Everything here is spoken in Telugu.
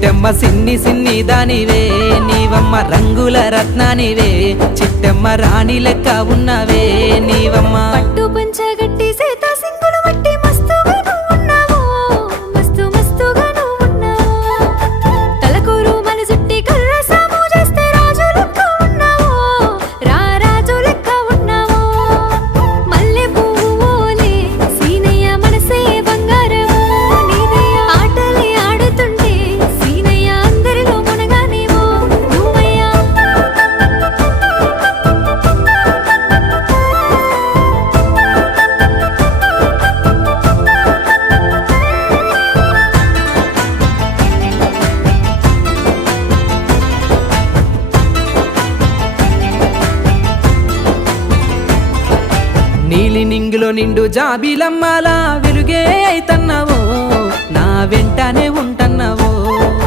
చిట్టెమ్మ సిన్ని సిన్ని దానివే నీవమ్మ రంగుల రత్నానివే చిట్టెమ్మ రాణి లెక్క ఉన్నవే నీవమ్మ పట్టు పంచగట్టి సేత సింగులు బట్టి మస్తుగా నువ్వున్నావు మస్తు మస్తుగా నువ్వున్నావు తలకూరు మన చుట్టి కర్ర సాము చేస్తే రాజు లెక్క ఉన్నావు రాజు లెక్క ఉన్నావు మల్లె పువ్వు ఓలే సీనయ్య మనసే బంగారము నీదయ్య ఆటలే ఆడుతుంటే సీనయ్య అందరిలో మునగానేమో నువ్వయ్యా నీలి నింగిలో నిండు జాబిలమ్మలా వెలుగే అయితన్నావో నా వెంటనే ఉంటన్నావో